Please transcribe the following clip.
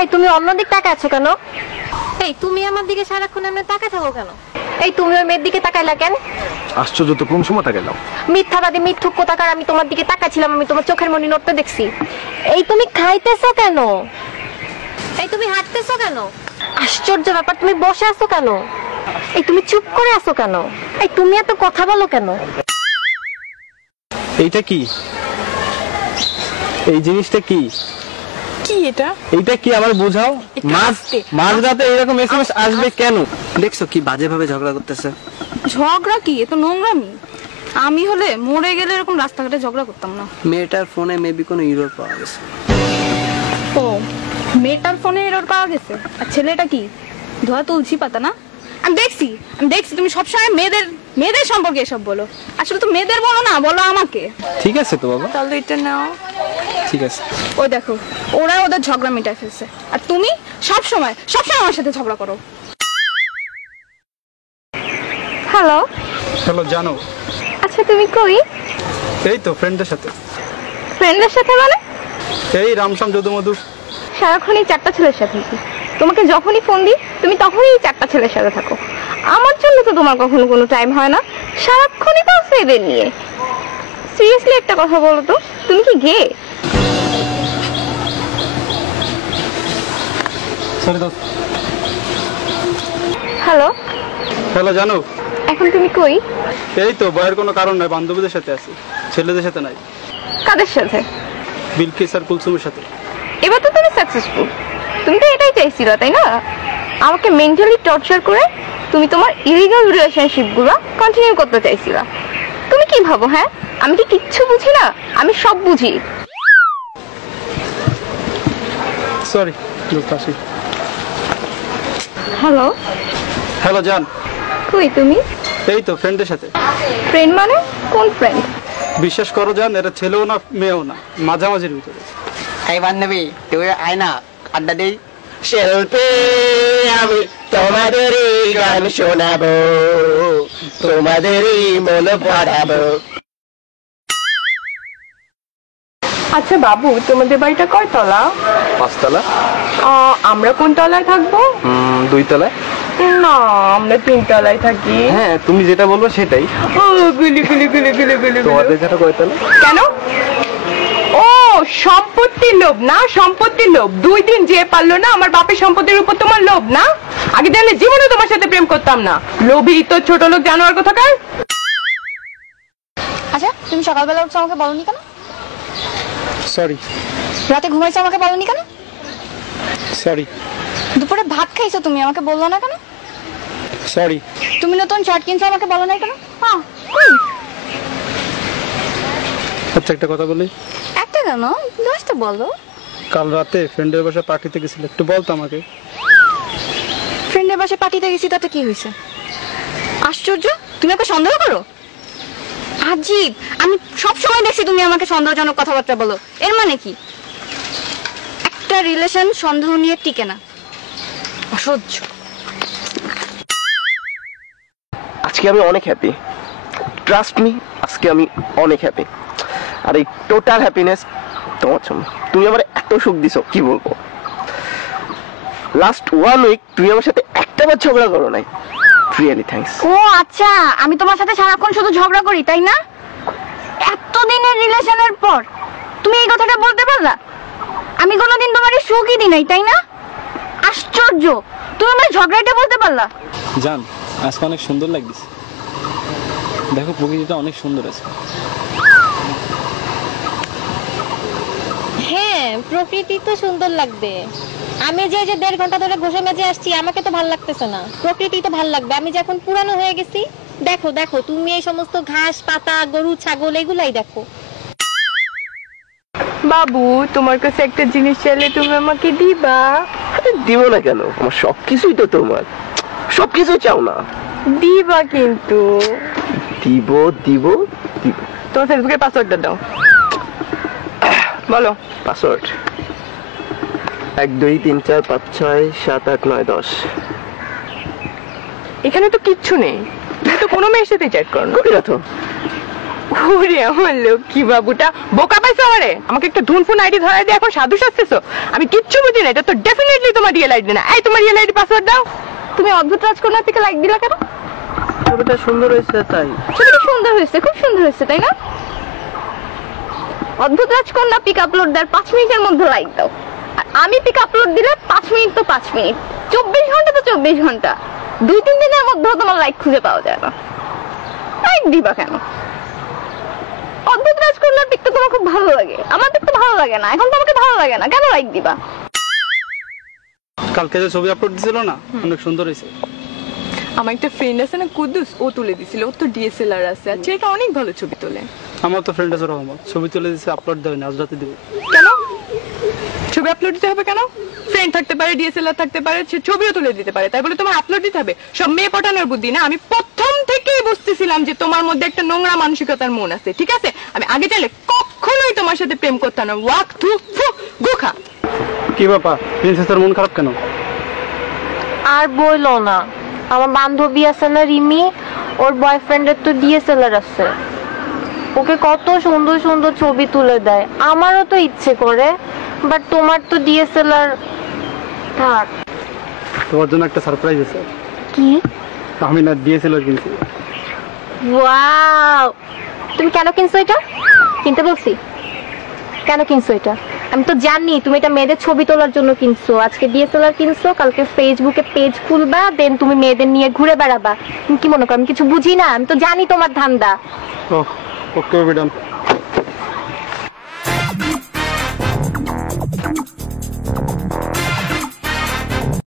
এই তুমি অন্যদিক তাকায় আছো কেন? এই তুমি আমার দিকে সারাক্ষণ এমনি তাকায় থাকো কেন? এই তুমি ওই মেয়ের দিকে তাকাইলা কেন? আশ্চর্য তো, কোন সময় তাকাইলাম? মিথ্যাবাদী মিথ্যুক কোথাকার, আমি তোমার দিকে তাকাইছিলাম, আমি তোমার চোখের মনি নড়তে দেখছি। এই তুমি খাইতেছো কেন? এই তুমি হাঁটতেছো কেন? আশ্চর্য ব্যাপার, তুমি বসে আছো কেন? এই তুমি চুপ করে আছো কেন? এই তুমি এত কথা বলো কেন? এইটা কি? এই জিনিসটা কি? কি এটা? এইটা কি আমার বোঝাও। মাঝরাতে এরকম এসএমএস আসবে কেন? দেখছো কি বাজে ভাবে ঝগড়া করতেছে। ঝগড়া কি? এ তো নোংরামি। আমি হলে মরে গেলে এরকম রাস্তাঘাটে ঝগড়া করতাম না। মেয়েটার ফোনে মেবি কোনো এরর পাওয়া গেছে। ও, মেয়েটার ফোনে এরর পাওয়া গেছে। আর ছেলেটা কি ধোয়া তুলসী পাতা না? আমি দেখছি তুমি সবসময় মেয়েদের সম্পর্কে এসব বলো। আসলে তো মেয়েদের বলো না, বলো আমাকে। ঠিক আছে তো বাবা, তাহলে এটা নাও। ঠিক আছে। ওই দেখো, ওরা ওদের ঝগড়া মিটাই ফেলছে, আর তুমি সবসময় আমার সাথে ঝগড়া করো। হ্যালো হ্যালো, জানো? আচ্ছা তুমি কই? এই তো ফ্রেন্ডদের সাথে। ফ্রেন্ডের সাথে মানে? এই রামসাম যদুমধু। সারাক্ষণ এই চারটা ছেলের সাথে। তোমাকে যখনই ফোন দিই তুমি তখনই এই চারটা ছেলের সাথে থাকো। আমার জন্য তো তোমার কখনো কোনো টাইম হয় না, সারাক্ষণই তো আছে এদের নিয়ে। সিরিয়াসলি একটা কথা বলো তো, তুমি কি গে? সরি দোস্ত। হ্যালো হ্যালো, জানো? এখন তুমি কই? এই তো বয়ের কোনো কারণ নাই, বান্ধবীদের সাথে আছি, ছেলেদের সাথে নাই। কাদের সাথে? বিলকিস আর কুলসুমের সাথে। এবার তো তুমি সাকসেসফুল। তুমি তো এটাই চাইছিলা, তাই না? আমাকে মেন্টালি টর্চার করে তুমি তোমার ইলিগাল রিলেশনশিপ গুলো কন্টিনিউ করতে চাইছিলা। তুমি কি ভাবো? হ্যাঁ, আমি কি কিচ্ছু বুঝি না? আমি সব বুঝি। সরি দোস্ত, আসি। হ্যালো হ্যালো জান। কই তুমি? এই তো ফ্রেন্ডদের সাথে। ফ্রেন্ড মানে কোন ফ্রেন্ড? বিশ্বাস করো জান, এরা ছেলেও না মেয়েও না, মাঝামাঝির ভিতরে। এই বান্ধবী, তুই আয় না আড্ডা দেই। শিল্পী আমি তোমাদেরই গান শোনাবো, তোমাদেরই মন পড়াবো। আচ্ছা বাবু, তোমাদের বাড়িটা কয় তলা? 5 তলা। আমরা কোন তলায় থাকবো? 2 তলায়। না, আমরা 3 তলায় থাকি। হ্যাঁ, তুমি যেটা বলবো সেটাই। ও গুলি গুলি গুলি গুলি গুলি। তোমাদের যেটা কয় তলা? কেন? ও সম্পত্তির লোভ না, সম্পত্তির লোভ। 2 দিন যে পারলো না আমার বাপের সম্পত্তির উপর তোমার লোভ না? আগে জানলে জীবনে তোমার সাথে প্রেম করতাম না। লোভী তো ছোট লোক জানোয়ার কোথাকার। আচ্ছা তুমি সকালবেলা উঠছো আমাকে বলনি কেন? সরি। রাতে ঘুমাইছো আমাকে বলনি কেন? সরি। দুপুরে ভাত খাইছো তুমি আমাকে বললো না কেন? সরি। তুমি নতুন শার্ট কিনছো আমাকে বলো না কেন? হ্যাঁ কই? আচ্ছা একটা কথা বলি। একটা কেন, 10টা বলো। কাল রাতে ফ্রেন্ডের বাসায় পার্টিতে গেছিল, একটু বলতো আমাকে। ফ্রেন্ডের বাসায় পার্টিতে গেছি তাতে কি হয়েছে? আশ্চর্য, তুমি আমাকে সন্দেহ করো? আজীব, আমি সব সময় দেখছি তুমি আমাকে সন্দেহজনক কথাবার্তা বলো। এর মানে কি? একটা রিলেশন সন্দেহ নিয়ে টিকে না। অসহ্য। আজকে আমি অনেক হ্যাপি, ট্রাস্ট মি, আজকে আমি অনেক হ্যাপি। আর এই টোটাল হ্যাপিনেস তোমার জন্য। তুমি আমার এত সুখ দিছো কি বলবো। লাস্ট 1 উইক তুমি আমার সাথে একটাবার ঝগড়া করো নাই। Really thanks. ও আচ্ছা, আমি তোমার সাথে সারাক্ষণ শুধু ঝগড়া করি তাই না? এতদিনের রিলেশনের পর তুমি এই কথাটা বলতে পারলা? আমি কোনোদিন তোমার সুখই দিই নাই তাই না? আশ্চর্য, তুমি আমার ঝগড়াটা বলতে পারলা? জান, আজকে অনেক সুন্দর লাগছে। দেখো প্রকৃতিটা অনেক সুন্দর আছে। হ্যাঁ, প্রকৃতি তো সুন্দর লাগবে। আমি যে 1.5 ঘন্টা ধরে ঘষে মেজে আসছি, আমাকে তো ভালো লাগতেছে না। প্রকৃতি তো ভালো লাগবে। আমি যখন পুরানো হয়ে গেছি, দেখো দেখো তুমি এই সমস্ত ঘাস পাতা গরু ছাগল এগুলাই দেখো। বাবু, তোমার কাছে একটা জিনিস চাইলে তুমি আমাকে দিবা? দিব না কেন? আমার সবকিছুই তো তোমার, সবকিছু চাও না? দিবা কিন্তু। দিব দিব দিব। তোমার ফেসবুকের পাসওয়ার্ডটা দাও। বলো পাসওয়ার্ড 1 2 3 4 5 6 7 8 9 10। এখানে তো কিচ্ছু নেই। তুমি তো কোনো মেয়ের সাথে চ্যাট করো না। করি না তো। ওরে আমার লক্ষ্মী বাবুটা, বোকা পাইছো আমারে? আমাকে একটা ধুনফুন আইডি ধরাই দিয়ে এখন সাধু সাজতেছো? আমি কিচ্ছু বুঝি না, এটা তো ডেফিনেটলি তোমার রিয়েল আইডি না। এই তোমার রিয়েল আইডি পাসওয়ার্ড দাও। তুমি অদ্ভুত রাজকন্যার পিকে লাইক দিলা কেন? ছবিটা সুন্দর হয়েছে তাই। ছবিটা সুন্দর হয়েছে, খুব সুন্দর হয়েছে, তাই না? অদ্ভুত রাজকন্যা পিক আপলোড দেওয়ার 5 মিনিটের মধ্যে লাইক দাও, আর আমি পিক আপলোড দিলে 5 মিনিট তো 5 মিনিট, 24 ঘন্টা তো 24 ঘন্টা, 2-3 দিনের মধ্যেও তোমার লাইক খুঁজে পাওয়া যায় না। লাইক দিবা কেন? অদ্ভুত রাজকন্যার পিক তো তোমার খুব ভালো লাগে, আমার পিক তো ভালো লাগে না, এখন তোমাকে ভালো লাগে না, কেন লাইক দিবা? কালকে যে ছবি আপলোড দিছিল না, অনেক সুন্দর হয়েছে। আমার একটা ফ্রেন্ড আছে না, কুদ্দুস, ও তুলে দিছিল, ওর তো ডিএসএলআর আছে, আর ছেলেটা অনেক ভালো ছবি তোলে। আমার তো ফ্রেন্ড আছে রহমত, ছবি তুলে দিচ্ছে, আপলোড দেয় না, আজ রাতে দেবে। কেন ছবি আপলোড দিতে হবে? কেন? ফ্রেন্ড থাকতে পারে, ডিএসএলআর থাকতে পারে, সে ছবিও তুলে দিতে পারে, তাই বলে তোমার আপলোড দিতে হবে? সব মেয়ে পটানোর বুদ্ধি না। আমি প্রথম থেকেই বুঝতেছিলাম যে তোমার মধ্যে একটা নোংরা মানসিকতার মন আছে, ঠিক আছে? আমি আগে চাইলে কখনোই তোমার সাথে প্রেম করতাম না। ওয়াক থু ফু গোখা। কি ব্যাপার, প্রিন্সেসের মন খারাপ কেন? আর বইলো না, আমার বান্ধবী আছে না রিমি, ওর বয়ফ্রেন্ডের তো ডিএসএলআর আছে, ওকে কত সুন্দর সুন্দর ছবি তুলে দেয়। আমারও তো ইচ্ছে করে, বাট তোমার তো ডিএসএলআর থাক। তোমার জন্য একটা সারপ্রাইজ আছে। কি? আমি না ডিএসএলআর কিনছি। ওয়াও, তুমি কেন কিনছো এটা? কিনতে বলছি? কেন কিনছো এটা? আমি তো জানি তুমি এটা মেয়েদের ছবি তোলার জন্য কিনছো। আজকে ডিএসএলআর কিনছো, কালকে ফেসবুকে পেজ খুলবা, দেন তুমি মেয়েদের নিয়ে ঘুরে বেড়াবা। তুমি কি মনে করো আমি কিছু বুঝি না? আমি তো জানি তোমার ধান্দা। Okay madam.